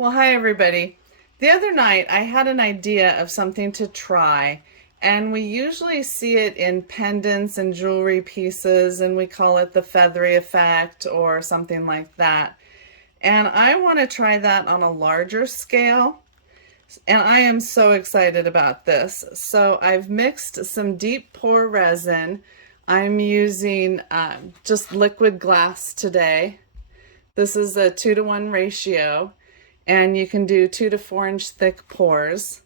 Well, hi everybody. The other night I had an idea of something to try, and we usually see it in pendants and jewelry pieces, and we call it the feathery effect or something like that. And I want to try that on a larger scale, and I am so excited about this. So I've mixed some deep pour resin. I'm using just liquid glass today. This is a 2-to-1 ratio, and you can do 2 to 4 inch thick pours.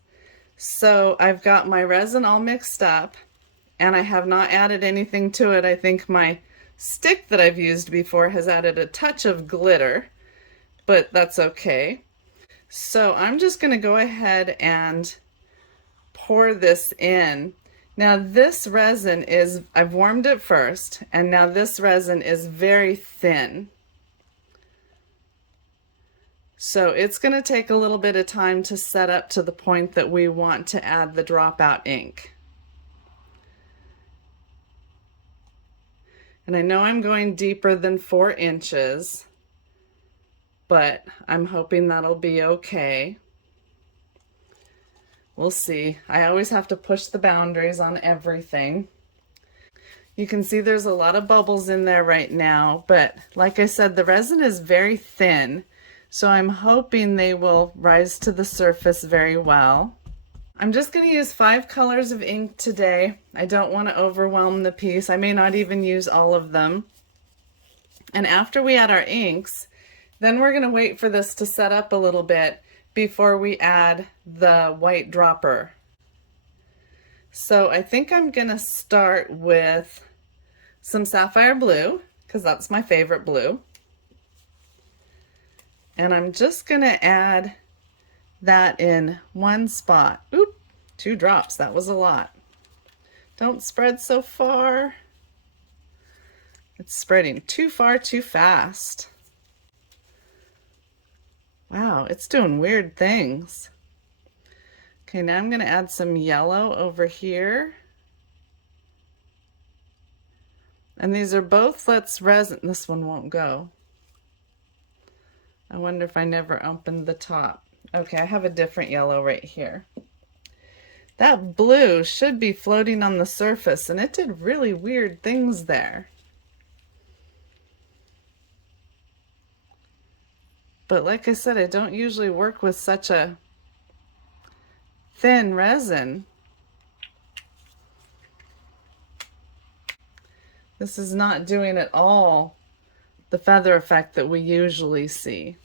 So I've got my resin all mixed up, and I have not added anything to it. I think my stick that I've used before has added a touch of glitter, but that's okay. So I'm just going to go ahead and pour this in. Now this resin is, I've warmed it first, and now this resin is very thin. So it's going to take a little bit of time to set up to the point that we want to add the dropout ink. And I know I'm going deeper than 4 inches, but I'm hoping that'll be okay. We'll see. I always have to push the boundaries on everything. You can see there's a lot of bubbles in there right now, but like I said, the resin is very thin. So I'm hoping they will rise to the surface very well. I'm just going to use 5 colors of ink today. I don't want to overwhelm the piece. I may not even use all of them. And after we add our inks, then we're going to wait for this to set up a little bit before we add the white dropper. So I think I'm going to start with some sapphire blue, because that's my favorite blue. And I'm just going to add that in one spot. Oop, 2 drops. That was a lot. Don't spread so far. It's spreading too far too fast. Wow, it's doing weird things. Okay, now I'm going to add some yellow over here. And these are both Let's Resin. This one won't go. I wonder if I never opened the top. Okay, I have a different yellow right here. That blue should be floating on the surface, and it did really weird things there. But like I said, I don't usually work with such a thin resin. This is not doing at all the feather effect that we usually see.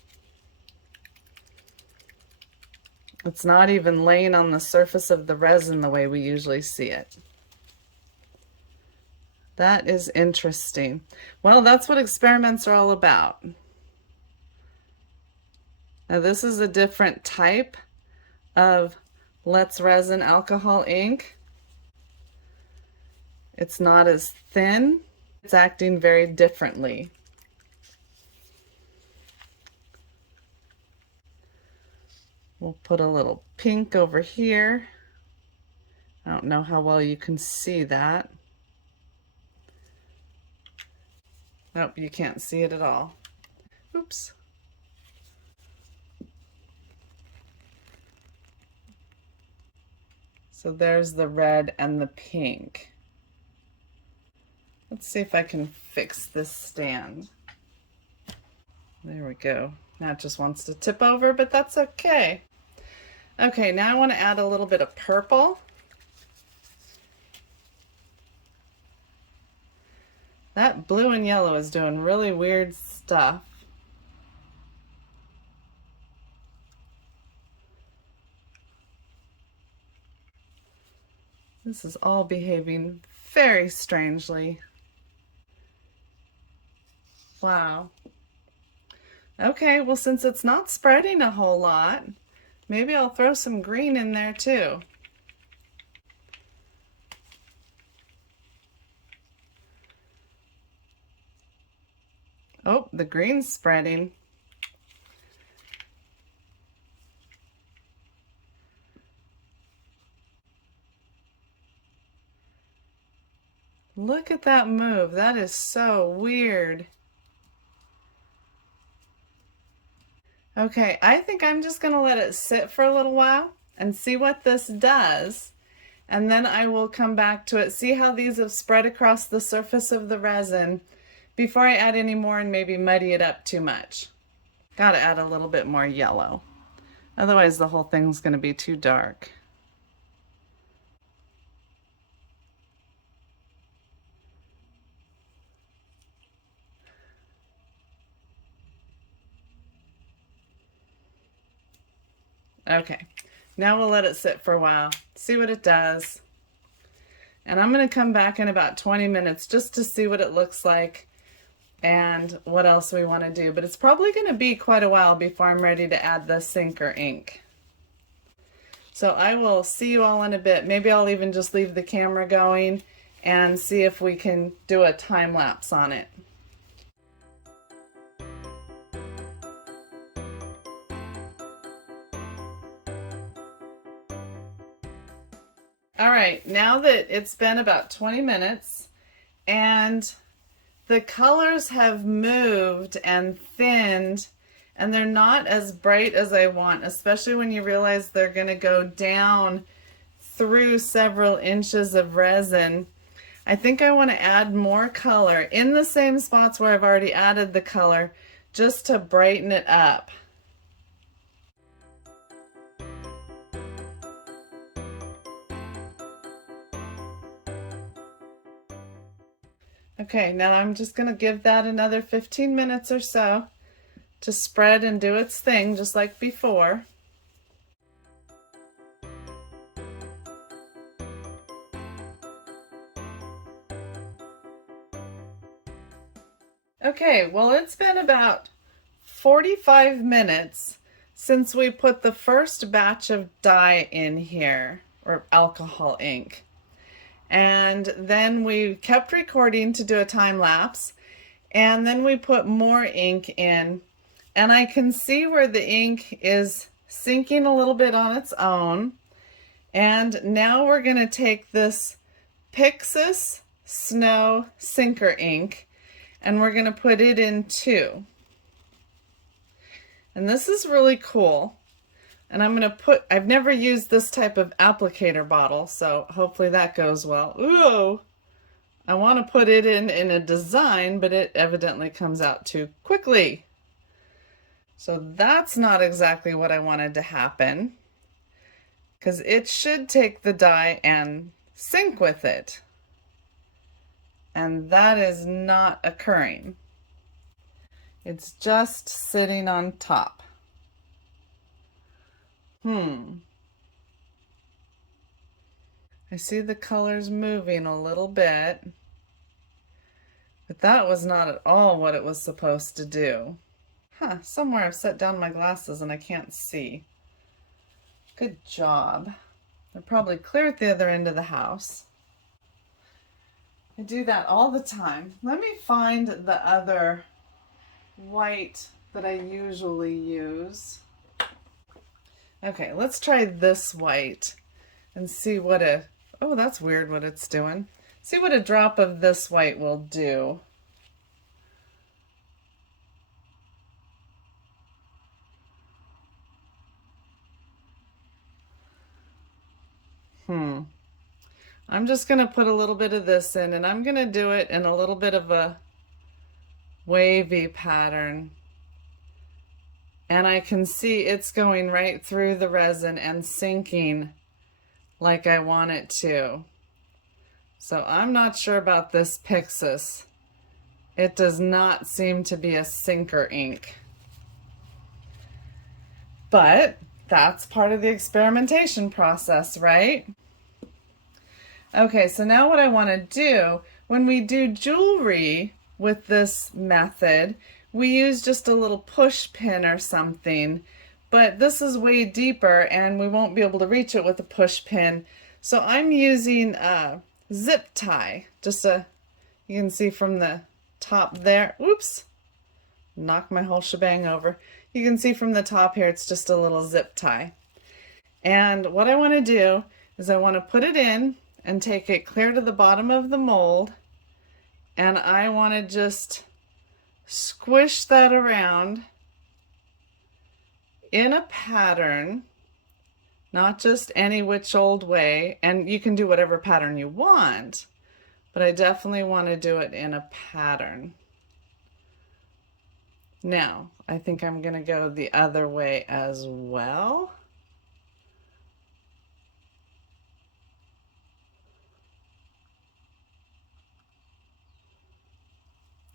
It's not even laying on the surface of the resin the way we usually see it. That is interesting. Well, that's what experiments are all about. Now this is a different type of Let's Resin alcohol ink. It's not as thin. It's acting very differently. We'll put a little pink over here. I don't know how well you can see that. Nope, you can't see it at all. Oops. So there's the red and the pink. Let's see if I can fix this stand. There we go. Now it just wants to tip over, but that's okay. Okay, now I want to add a little bit of purple. That blue and yellow is doing really weird stuff. This is all behaving very strangely. Wow. Okay, well, since it's not spreading a whole lot, maybe I'll throw some green in there too. Oh, the green's spreading. Look at that move. That is so weird. Okay, I think I'm just going to let it sit for a little while and see what this does. And then I will come back to it, see how these have spread across the surface of the resin before I add any more and maybe muddy it up too much. Got to add a little bit more yellow. Otherwise the whole thing's going to be too dark. Okay, now we'll let it sit for a while, see what it does. And I'm going to come back in about 20 minutes just to see what it looks like and what else we want to do. But it's probably going to be quite a while before I'm ready to add the sinker ink. So I will see you all in a bit. Maybe I'll even just leave the camera going and see if we can do a time lapse on it. All right, now that it's been about 20 minutes and the colors have moved and thinned and they're not as bright as I want, especially when you realize they're going to go down through several inches of resin. I think I want to add more color in the same spots where I've already added the color just to brighten it up. Okay, now I'm just going to give that another 15 minutes or so to spread and do its thing just like before. Okay, well it's been about 45 minutes since we put the first batch of dye in here, or alcohol ink. And then we kept recording to do a time lapse, and then we put more ink in, and I can see where the ink is sinking a little bit on its own. And now we're going to take this Pixis Snow Sinker ink and we're going to put it in too. And this is really cool. And I'm going to put, I've never used this type of applicator bottle, so hopefully that goes well. Ooh, I want to put it in a design, but it evidently comes out too quickly. So that's not exactly what I wanted to happen, because it should take the dye and sink with it. And that is not occurring. It's just sitting on top. I see the colors moving a little bit, but that was not at all what it was supposed to do. Somewhere I've set down my glasses and I can't see. Good job. They're probably clear at the other end of the house. I do that all the time. Let me find the other white that I usually use. Okay, let's try this white and see what oh, that's weird what it's doing. See what a drop of this white will do. I'm just going to put a little bit of this in, and I'm going to do it in a little bit of a wavy pattern. And I can see it's going right through the resin and sinking like I want it to. So I'm not sure about this Pixis. It does not seem to be a sinker ink. But that's part of the experimentation process, right? Okay, so now what I want to do, when we do jewelry with this method, we use just a little push pin or something, but this is way deeper and we won't be able to reach it with a push pin. So I'm using a zip tie, you can see from the top there, oops, knocked my whole shebang over. You can see from the top here, it's just a little zip tie. And what I want to do is I want to put it in and take it clear to the bottom of the mold, and I want to just squish that around in a pattern, not just any which old way, and you can do whatever pattern you want, but I definitely want to do it in a pattern. Now, I think I'm going to go the other way as well.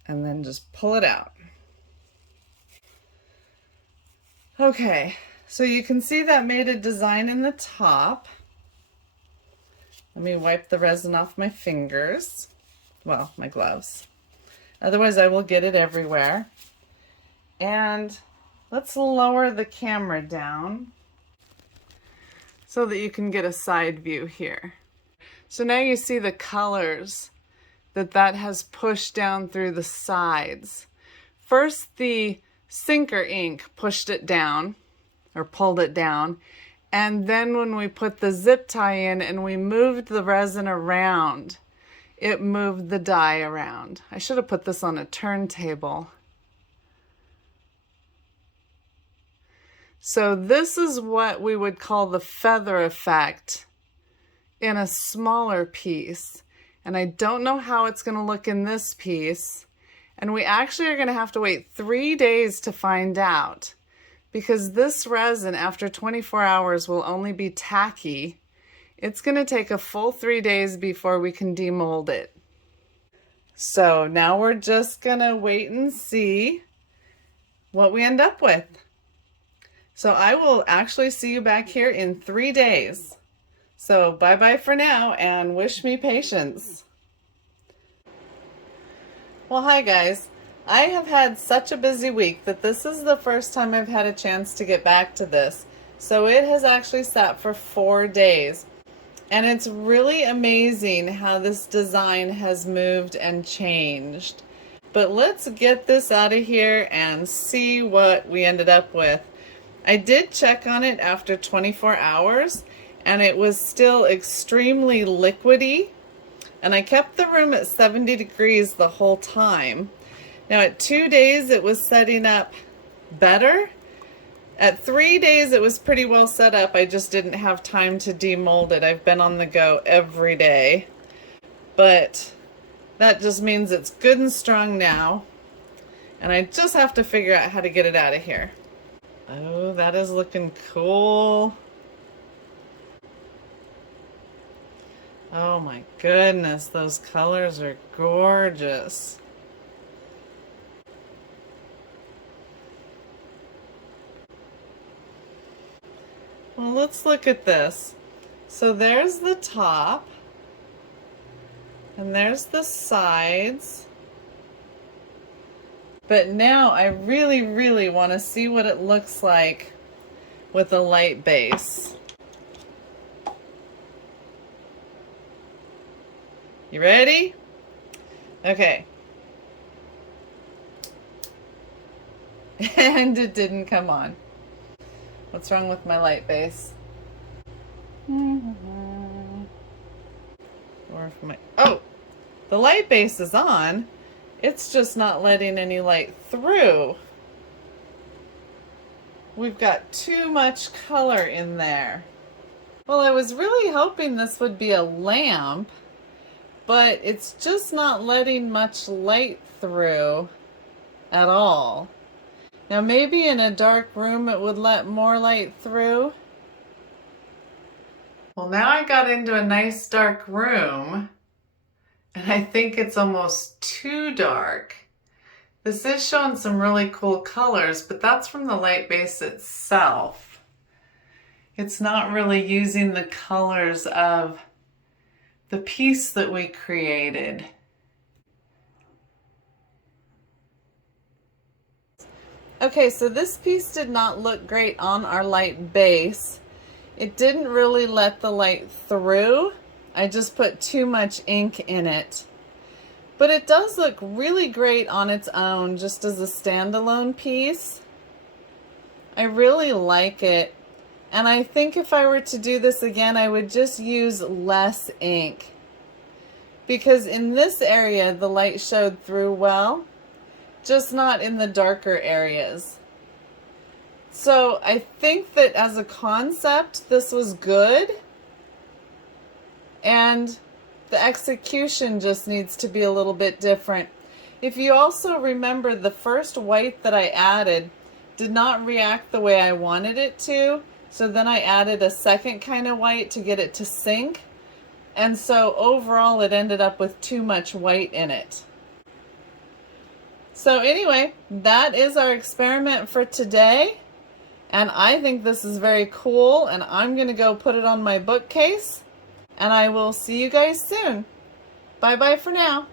And then just pull it out. Okay, so you can see that made a design in the top. Let me wipe the resin off my fingers. Well, my gloves. Otherwise I will get it everywhere. And let's lower the camera down so that you can get a side view here. So now you see the colors that has pushed down through the sides. First, the sinker ink pushed it down, or pulled it down, and then when we put the zip tie in and we moved the resin around, it moved the die around. I should have put this on a turntable. So this is what we would call the feather effect in a smaller piece. And I don't know how it's going to look in this piece. And we actually are going to have to wait 3 days to find out, because this resin after 24 hours will only be tacky. It's going to take a full 3 days before we can demold it. So now we're just going to wait and see what we end up with. So I will actually see you back here in 3 days. So bye-bye for now, and wish me patience. Well, hi guys. I have had such a busy week that this is the first time I've had a chance to get back to this. So it has actually sat for 4 days. And it's really amazing how this design has moved and changed. But let's get this out of here and see what we ended up with. I did check on it after 24 hours. And it was still extremely liquidy, and I kept the room at 70 degrees the whole time. Now at 2 days it was setting up better. At 3 days it was pretty well set up. I just didn't have time to demold it. I've been on the go every day, but that just means it's good and strong now, and I just have to figure out how to get it out of here. Oh, that is looking cool. Oh my goodness, those colors are gorgeous. Well, let's look at this. So there's the top, and there's the sides. But now I really want to see what it looks like with a light base. You ready? Okay. And it didn't come on. What's wrong with my light base? Or if my... Oh! The light base is on. It's just not letting any light through. We've got too much color in there. Well, I was really hoping this would be a lamp, but it's just not letting much light through at all. Now maybe in a dark room it would let more light through. Well, now I got into a nice dark room, and I think it's almost too dark. This is showing some really cool colors, but that's from the light base itself. It's not really using the colors of the piece that we created. Okay, so this piece did not look great on our light base. It didn't really let the light through. I just put too much ink in it. But it does look really great on its own, just as a standalone piece. I really like it. And I think if I were to do this again, I would just use less ink. Because in this area, the light showed through well, just not in the darker areas. So I think that as a concept, this was good. And the execution just needs to be a little bit different. If you also remember, the first white that I added did not react the way I wanted it to. So then I added a second kind of white to get it to sink. And so overall it ended up with too much white in it. So anyway, that is our experiment for today. And I think this is very cool, and I'm going to go put it on my bookcase. And I will see you guys soon. Bye bye for now.